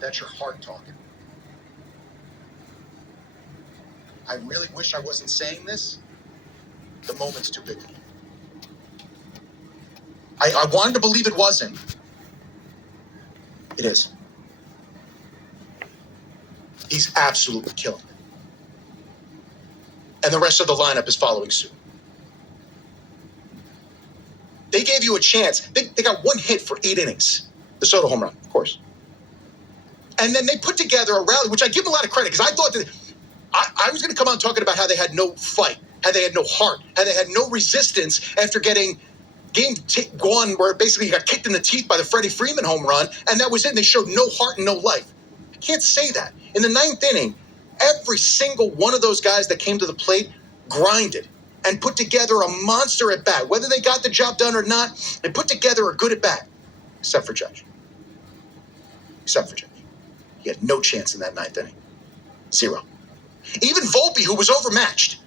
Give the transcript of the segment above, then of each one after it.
That's your heart talking. I really wish I wasn't saying this. The moment's too big for me. I wanted to believe it wasn't. It is. He's absolutely killing it. And the rest of the lineup is following suit. They gave you a chance. They got one hit for 8 innings. The Soto home run, of course. And then they put together a rally, which I give them a lot of credit, because I thought that I was going to come out talking about how they had no fight, how they had no heart, how they had no resistance after getting game one, where basically he got kicked in the teeth by the Freddie Freeman home run, and that was it. And they showed no heart and no life. I can't say that. In the 9th inning, every single one of those guys that came to the plate grinded and put together a monster at bat. Whether they got the job done or not, they put together a good at bat, except for Judge. He had no chance in that 9th inning. 0. Even Volpe, who was overmatched,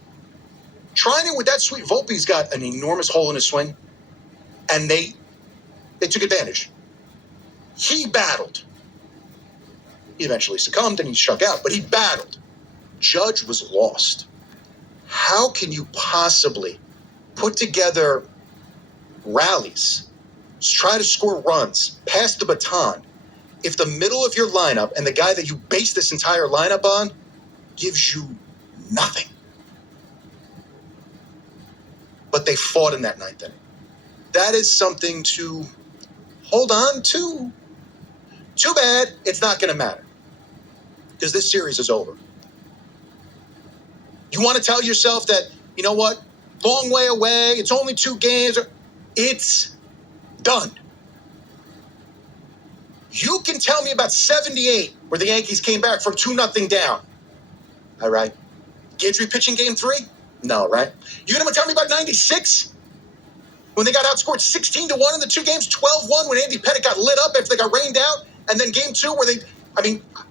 trying it with that sweet. Volpe's got an enormous hole in his swing, and they took advantage. He battled. He eventually succumbed and he struck out, but he battled. Judge was lost. How can you possibly put together rallies, try to score runs, pass the baton, if the middle of your lineup and the guy that you base this entire lineup on gives you nothing? But they fought in that 9th inning. That is something to hold on to. Too bad it's not going to matter, because this series is over. You want to tell yourself that, you know what, long way away, it's only 2 games. It's done. You can tell me about 78, where the Yankees came back from 2-0 down. All right. Guidry pitching game 3? No, right? You going to tell me about 96? When they got outscored 16-1 in the 2 games, 12-1 when Andy Pettitte got lit up after they got rained out, and then game 2 where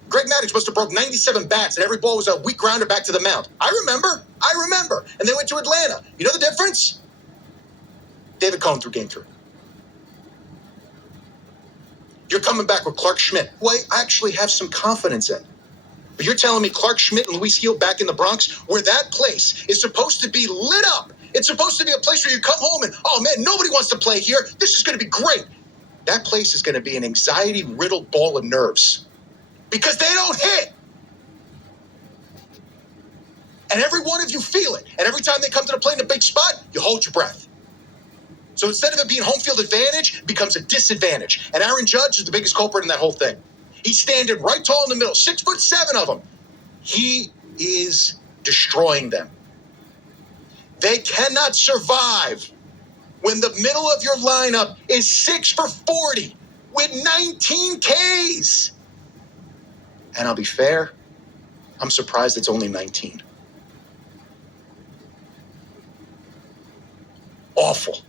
Greg Maddux must have broke 97 bats and every ball was a weak grounder back to the mound. I remember. And they went to Atlanta. You know the difference? David Cohn threw game 3. You're coming back with Clark Schmidt, who I actually have some confidence in. But you're telling me Clark Schmidt and Luis Gil back in the Bronx, where that place is supposed to be lit up. It's supposed to be a place where you come home and, oh man, nobody wants to play here. This is going to be great. That place is going to be an anxiety-riddled ball of nerves, because they don't hit. And every one of you feel it. And every time they come to the plate in a big spot, you hold your breath. So instead of it being home field advantage, it becomes a disadvantage. And Aaron Judge is the biggest culprit in that whole thing. He's standing right tall in the middle, 6'7" of them. He is destroying them. They cannot survive when the middle of your lineup is 6 for 40 with 19 Ks. And I'll be fair, I'm surprised it's only 19. Awful.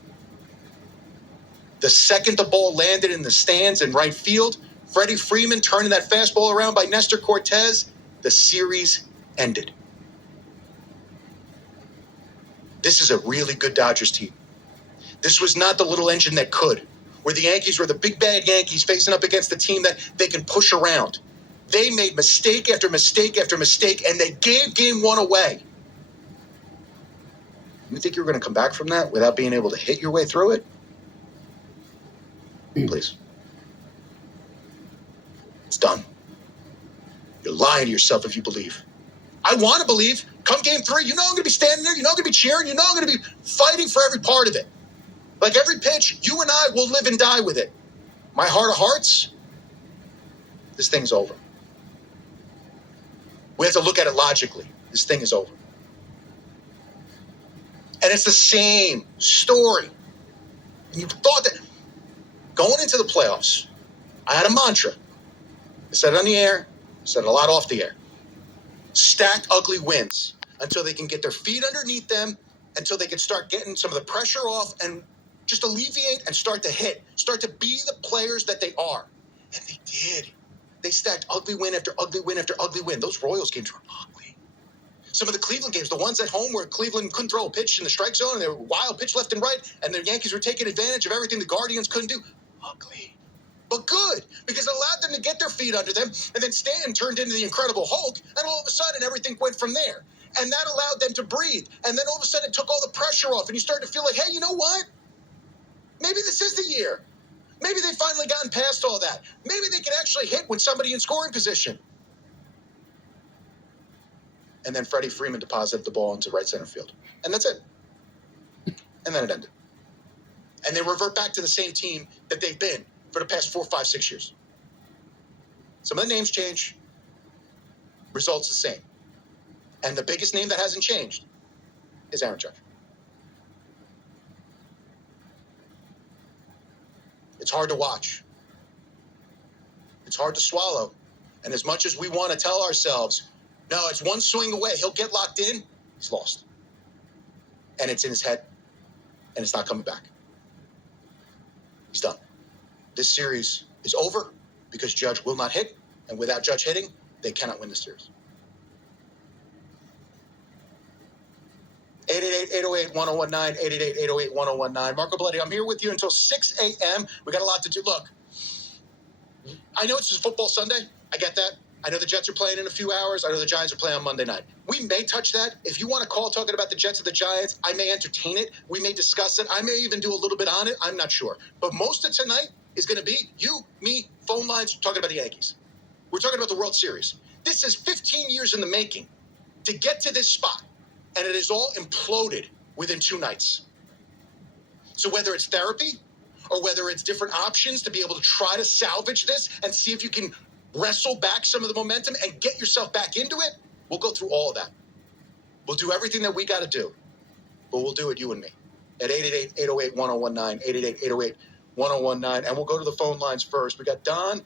The second the ball landed in the stands in right field, Freddie Freeman turning that fastball around by Nestor Cortez, the series ended. This is a really good Dodgers team. This was not the little engine that could, where the Yankees were the big bad Yankees facing up against a team that they can push around. They made mistake after mistake after mistake, and they gave game 1 away. You think you were going to come back from that without being able to hit your way through it? Please. It's done. You're lying to yourself if you believe. I want to believe. Come game 3, you know I'm going to be standing there. You know I'm going to be cheering. You know I'm going to be fighting for every part of it. Like every pitch, you and I will live and die with it. My heart of hearts, this thing's over. We have to look at it logically. This thing is over. And it's the same story. And you thought that going into the playoffs, I had a mantra. I said it on the air, I said it a lot off the air. Stack ugly wins until they can get their feet underneath them, until they can start getting some of the pressure off and just alleviate and start to hit, start to be the players that they are. And they did. They stacked ugly win after ugly win after ugly win. Those Royals games were ugly. Some of the Cleveland games, the ones at home where Cleveland couldn't throw a pitch in the strike zone and they were wild pitch left and right, and the Yankees were taking advantage of everything the Guardians couldn't do. Ugly. but good, because it allowed them to get their feet under them, and then Stanton turned into the Incredible Hulk, and all of a sudden everything went from there. And that allowed them to breathe. And then all of a sudden it took all the pressure off, and you started to feel like, hey, you know what? Maybe this is the year. Maybe they've finally gotten past all that. Maybe they can actually hit with somebody in scoring position. And then Freddie Freeman deposited the ball into right center field. And that's it. And then it ended. And they revert back to the same team that they've been for the past 4, 5, 6 years. Some of the names change. Results the same. And the biggest name that hasn't changed is Aaron Judge. It's hard to watch. It's hard to swallow. And as much as we want to tell ourselves, no, it's one swing away, he'll get locked in, he's lost. And it's in his head, and it's not coming back. He's done. This series is over because Judge will not hit, and without Judge hitting, they cannot win the series. 888-808-1019, 888-808-1019. Marco Belletti, I'm here with you until 6 a.m. We got a lot to do. Look, I know it's just football Sunday. I get that. I know the Jets are playing in a few hours. I know the Giants are playing on Monday night. We may touch that. If you want to call talking about the Jets or the Giants, I may entertain it. We may discuss it. I may even do a little bit on it. I'm not sure. But most of tonight is going to be you, me, phone lines, talking about the Yankees. We're talking about the World Series. This is 15 years in the making to get to this spot. And it is all imploded within 2 nights. So whether it's therapy or whether it's different options to be able to try to salvage this and see if you can wrestle back some of the momentum and get yourself back into it, we'll go through all of that. We'll do everything that we got to do, but we'll do it, you and me, at 888-808-1019, 888-808-1019, and we'll go to the phone lines first. We got Don